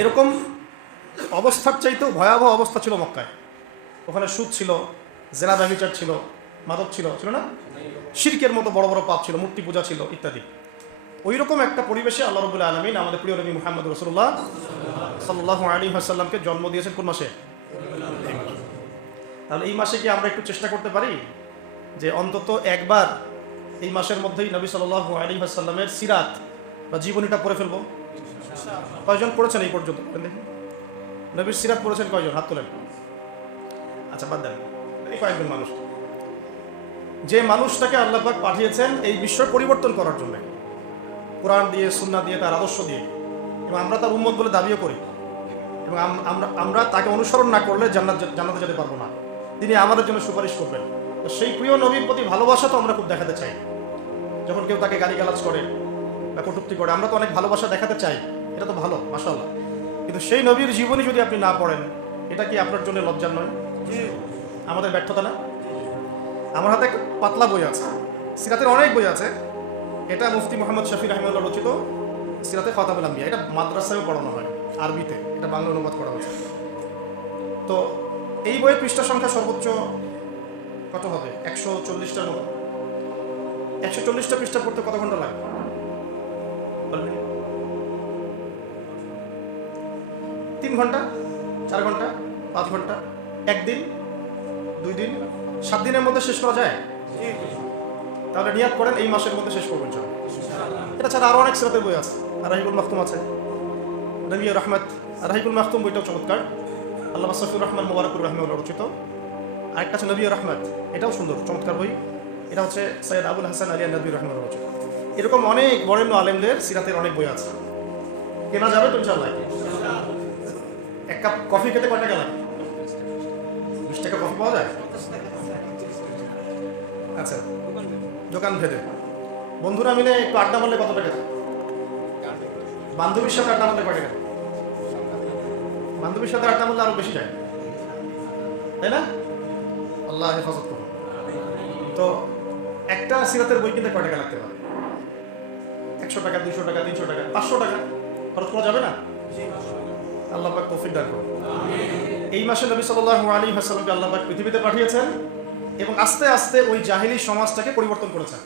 এরকম অবস্থার চাইতেও ভয়াবহ অবস্থা ছিল মক্কায়। ওখানে সুদ ছিল, জেনা ব্যভিচার ছিল, মাদক ছিল না, শিরকের মতো বড় বড় পাপ ছিল, মূর্তি পূজা ছিল ইত্যাদি। ওই রকম একটা পরিবেশে আল্লাহ রাব্বুল আলামিন আমাদের প্রিয় নবী মুহাম্মদ রাসূলুল্লাহ সাল্লাল্লাহু আলাইহি ওয়াসাল্লামকে জন্ম দিয়েছেন কোন মাসে? তাহলে এই মাসে কি আমরা একটু চেষ্টা করতে পারি যে অন্তত একবার এই মাসের মধ্যেই নবী সাল্লাল্লাহু আলাইহি ওয়াসাল্লামের সিরাত বা জীবনীটা পড়ে ফেলবো? কয়জন পড়েছেন এই পর্যন্ত? দেখুন, নবীর সিরাত পড়েছেন কয়জন? হাত তোলেন। আচ্ছা, বাদ দেন, এই কয়েকজন মানুষ। যে মানুষটাকে আল্লাহ পাক পাঠিয়েছেন এই বিশ্ব পরিবর্তন করার জন্য, কোরআন দিয়ে, সুন্নাহ দিয়ে, তার আদর্শ দিয়ে, এবং আমরা তার উম্মত বলে দাবিও করি, এবং আমরা তাকে অনুসরণ না করলে জান্নাতে যেতে পারবো না। তিনি আমাদের জন্য সুপারিশ করবেন। তো সেই প্রিয় নবীর প্রতি ভালোবাসা তো আমরা খুব দেখাতে চাই। যখন কেউ তাকে গালিগালাজ করে বা কটূক্তি করে, আমরা তো অনেক ভালোবাসা দেখাতে চাই, এটা তো ভালো, মাশাআল্লাহ। কিন্তু সেই নবীর জীবনী যদি আপনি না পড়েন, এটা কি আপনার জন্য লজ্জার নয়? আমাদের ব্যর্থতা না? আমার হাতে একটা পাতলা বই আছে, সিরাতের অনেক বই আছে। এটা মুফতি মোহাম্মদ শফি রাহিমাহুল্লাহ রচিত সিরাতে খাতামুল আম্বিয়া। এটা মাদ্রাসায়ও পড়ানো হয় আরবিতে, এটা বাংলা অনুবাদ করা হয়েছে। তো এই বইয়ের পৃষ্ঠা সংখ্যা সর্বোচ্চ কত হবে? 140টার মতো। 140টা পৃষ্ঠা পড়তে কত ঘন্টা লাগে বলবেন? 3 ঘন্টা, 4 ঘন্টা, 5 ঘন্টা, একদিন, 2 দিন, 7 দিনের মধ্যে শেষ করা যায়? তাহলে নিয়াত করেন এই মাসের মধ্যে শেষ করবেন সব। এটা ছাড়া আরো অনেক সিরাতের বই আছে। রাহিকুল মাখতুম আছে, নবী রহমত, রাহিকুল মাখতুম বইটাও চমৎকার, আল্লামা সফিউর রহমান মুবারকুর রাহিমাহুল্লাহ রচিত। আরেকটা আছে নবী রহমত, এটাও সুন্দর চমৎকার বই। এটা হচ্ছে সৈয়দ আবুল হাসান আলী নবী রাহিমাহুল্লাহ রচিত। এরকম অনেক বরেণ্য আলেমদের সিরাতের অনেক বই আছে, কেনা যাবে তো ইনশাআল্লাহ। এক কাপ কফি খেতে কয় টাকা লাগে? 20 টাকা কফি পাওয়া যায়? আচ্ছা, দোকান ভেদে বন্ধুরা মিলে একটু আড্ডা মারলে কত টাকা? বান্ধবীর সাথে আড্ডা মারলে কয় টাকা? বান্ধবীর সাথে আড্ডা মারলে আরো বেশি যায়, তাই না? আল্লাহ হেফাজত করুন। তো একটা সিরাতের বই কিনতে কয় টাকা লাগতে পারে? 100 টাকা, 200 টাকা, 300 টাকা, 500 টাকা খরচ করা যাবে না? আল্লাহ পাক তৌফিক দান করুন। এই মাসে নবী সাল্লাল্লাহু আলাইহি ওয়াসাল্লামকে আল্লাহ পাক পৃথিবীতে পাঠিয়েছেন এবং আস্তে আস্তে ওই জাহিলি সমাজটাকে পরিবর্তন করেছেন।